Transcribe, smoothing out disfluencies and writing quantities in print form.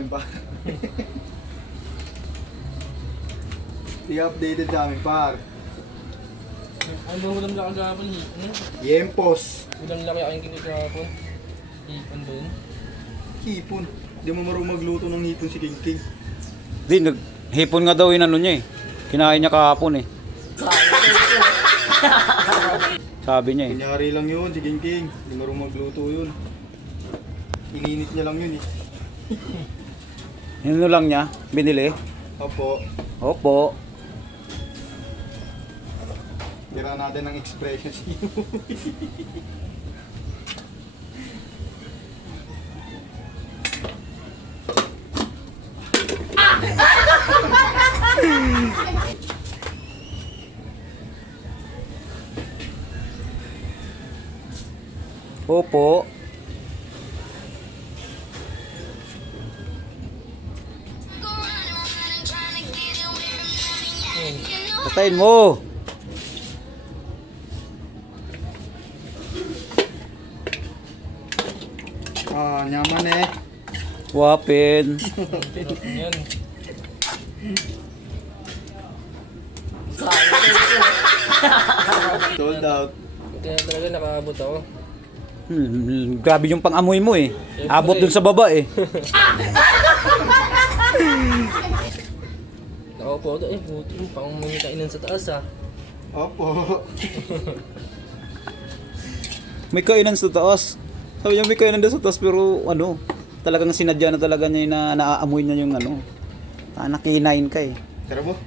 amin pa. Di updated sa amin par. Ano ba ulam laki kahapon? Ano? Yempos. Ulam laki aking kinig kahapon. Hipon doon. Hipon. Di mo marunong magluto ng hipon si King King. Di, hipon nga daw yung ano niya eh. Kinain niya kahapon eh. Sabi niya eh. Kunyari lang yun si King King. Di marunong magluto yun. Ininit niya lang yun eh. Yun lang niya, binili. Opo. Opo. Tira natin ng expression si Opo. Patayin mo. Ah, nyaman eh. Wapin. Sarap yan. Sold out. Kaya talaga nakaabot ako. Grabe yung pang-amoy mo eh. Abot dun sa baba eh. Nakaupo ako. Buti yung pang may kainan sa taas ah. Opo. May kainan sa taas. Sabi niya may kainan doon sa taas pero ano, talagang sinadya na talaga niya na naaamoy niya yung ano. Nakinain ka eh. Tara mo.